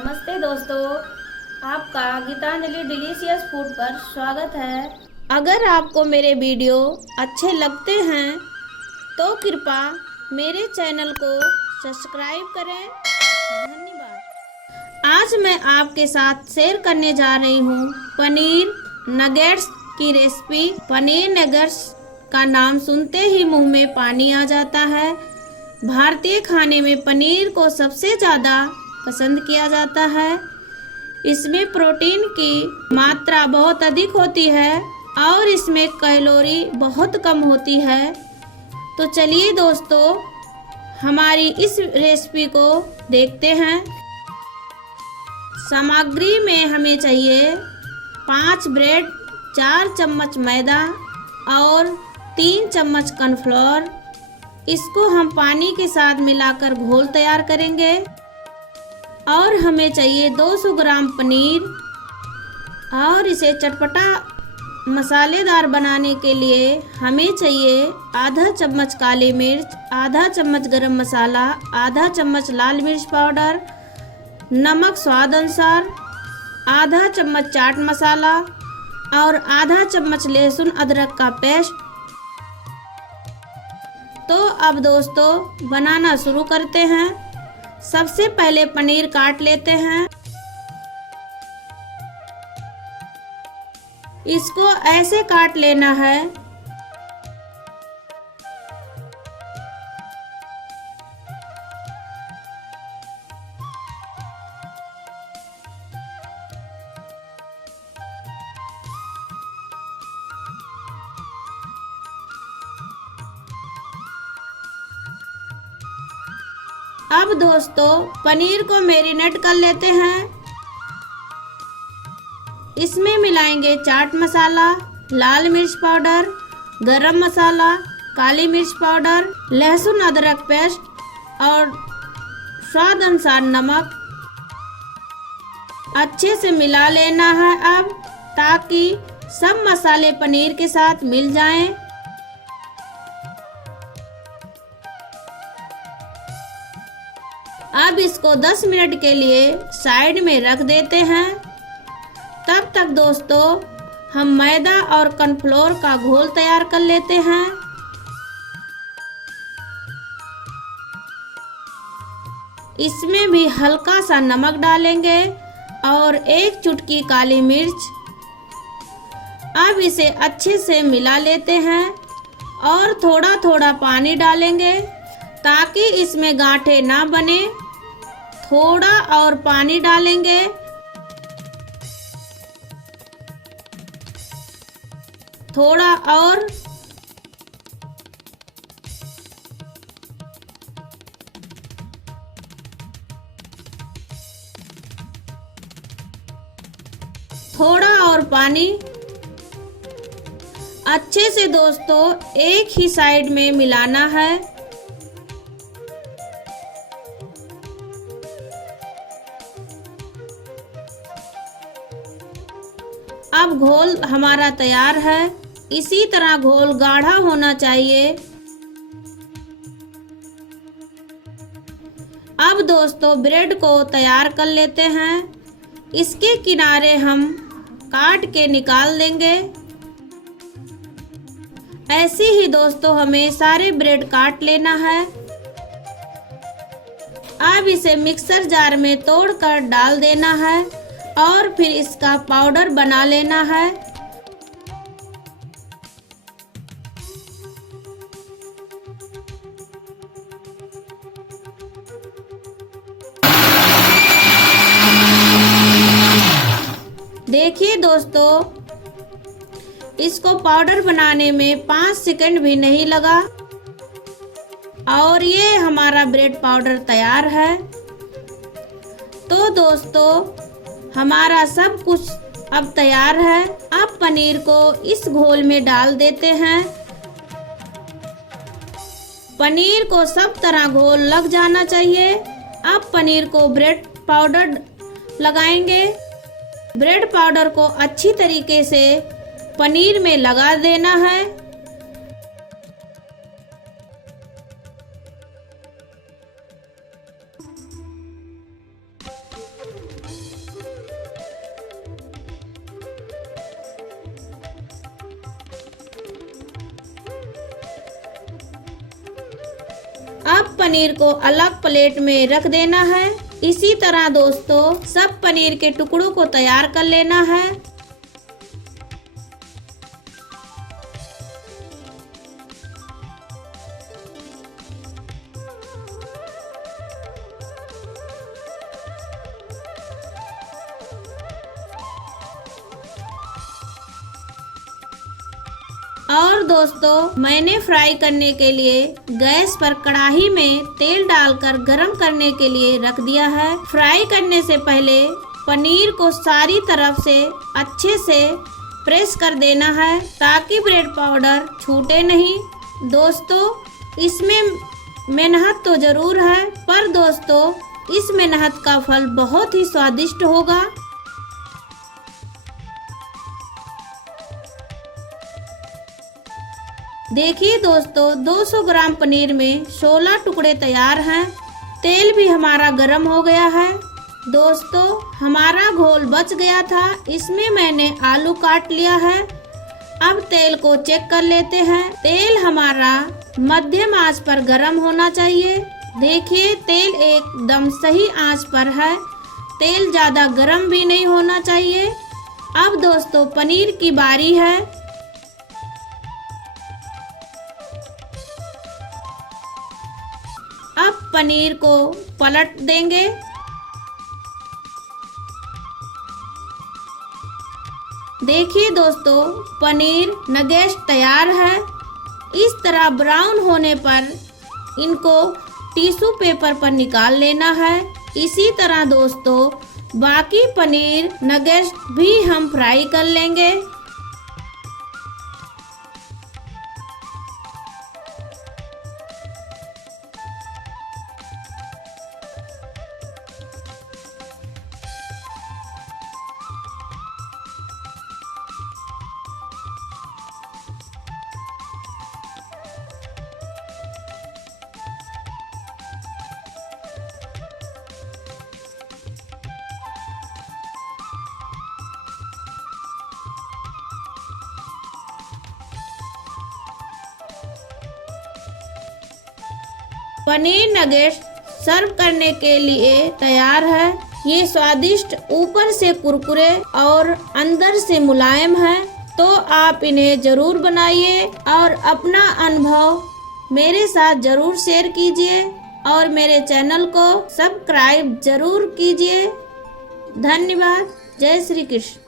नमस्ते दोस्तों, आपका गीतांजलि डिलीशियस फूड पर स्वागत है। अगर आपको मेरे वीडियो अच्छे लगते हैं तो कृपया मेरे चैनल को सब्सक्राइब करें। धन्यवाद। आज मैं आपके साथ शेयर करने जा रही हूँ पनीर नगेट्स की रेसिपी। पनीर नगेट्स का नाम सुनते ही मुंह में पानी आ जाता है। भारतीय खाने में पनीर को सबसे ज़्यादा पसंद किया जाता है। इसमें प्रोटीन की मात्रा बहुत अधिक होती है और इसमें कैलोरी बहुत कम होती है। तो चलिए दोस्तों, हमारी इस रेसिपी को देखते हैं। सामग्री में हमें चाहिए 5 ब्रेड, 4 चम्मच मैदा और 3 चम्मच कॉर्नफ्लोर। इसको हम पानी के साथ मिलाकर घोल तैयार करेंगे। और हमें चाहिए 200 ग्राम पनीर और इसे चटपटा मसालेदार बनाने के लिए हमें चाहिए आधा चम्मच काली मिर्च, आधा चम्मच गरम मसाला, आधा चम्मच लाल मिर्च पाउडर, नमक स्वाद अनुसार, आधा चम्मच चाट मसाला और आधा चम्मच लहसुन अदरक का पेस्ट। तो अब दोस्तों बनाना शुरू करते हैं। सबसे पहले पनीर काट लेते हैं। इसको ऐसे काट लेना है। अब दोस्तों पनीर को मैरिनेट कर लेते हैं। इसमें मिलाएंगे चाट मसाला, लाल मिर्च पाउडर, गरम मसाला, काली मिर्च पाउडर, लहसुन अदरक पेस्ट और स्वाद अनुसार नमक। अच्छे से मिला लेना है अब, ताकि सब मसाले पनीर के साथ मिल जाएं। अब इसको 10 मिनट के लिए साइड में रख देते हैं। तब तक दोस्तों हम मैदा और कॉर्नफ्लोर का घोल तैयार कर लेते हैं। इसमें भी हल्का सा नमक डालेंगे और 1 चुटकी काली मिर्च। अब इसे अच्छे से मिला लेते हैं और थोड़ा थोड़ा पानी डालेंगे ताकि इसमें गांठें ना बने। थोड़ा और पानी डालेंगे। थोड़ा और। थोड़ा और पानी। अच्छे से दोस्तों एक ही साइड में मिलाना है। अब घोल हमारा तैयार है। इसी तरह घोल गाढ़ा होना चाहिए। अब दोस्तों ब्रेड को तैयार कर लेते हैं। इसके किनारे हम काट के निकाल देंगे। ऐसे ही दोस्तों हमें सारे ब्रेड काट लेना है। अब इसे मिक्सर जार में तोड़कर डाल देना है और फिर इसका पाउडर बना लेना है। देखिए दोस्तों, इसको पाउडर बनाने में 5 सेकंड भी नहीं लगा और ये हमारा ब्रेड पाउडर तैयार है। तो दोस्तों हमारा सब कुछ अब तैयार है। अब पनीर को इस घोल में डाल देते हैं। पनीर को सब तरह घोल लग जाना चाहिए। अब पनीर को ब्रेड पाउडर लगाएंगे। ब्रेड पाउडर को अच्छी तरीके से पनीर में लगा देना है। अब पनीर को अलग प्लेट में रख देना है। इसी तरह दोस्तों सब पनीर के टुकड़ों को तैयार कर लेना है। और दोस्तों मैंने फ्राई करने के लिए गैस पर कढ़ाई में तेल डालकर गरम करने के लिए रख दिया है। फ्राई करने से पहले पनीर को सारी तरफ से अच्छे से प्रेस कर देना है ताकि ब्रेड पाउडर छूटे नहीं। दोस्तों इसमें मेहनत तो जरूर है, पर दोस्तों इस मेहनत का फल बहुत ही स्वादिष्ट होगा। देखिए दोस्तों 200 ग्राम पनीर में 16 टुकड़े तैयार हैं। तेल भी हमारा गर्म हो गया है। दोस्तों हमारा घोल बच गया था, इसमें मैंने आलू काट लिया है। अब तेल को चेक कर लेते हैं। तेल हमारा मध्यम आंच पर गर्म होना चाहिए। देखिए तेल एकदम सही आंच पर है, तेल ज्यादा गर्म भी नहीं होना चाहिए। अब दोस्तों पनीर की बारी है। अब पनीर को पलट देंगे। देखिए दोस्तों पनीर नगेट्स तैयार है। इस तरह ब्राउन होने पर इनको टिश्यू पेपर पर निकाल लेना है। इसी तरह दोस्तों बाकी पनीर नगेट्स भी हम फ्राई कर लेंगे। पनीर नगेट्स सर्व करने के लिए तैयार है। ये स्वादिष्ट ऊपर से कुरकुरे और अंदर से मुलायम है। तो आप इन्हें जरूर बनाइए और अपना अनुभव मेरे साथ जरूर शेयर कीजिए और मेरे चैनल को सब्सक्राइब जरूर कीजिए। धन्यवाद। जय श्री कृष्ण।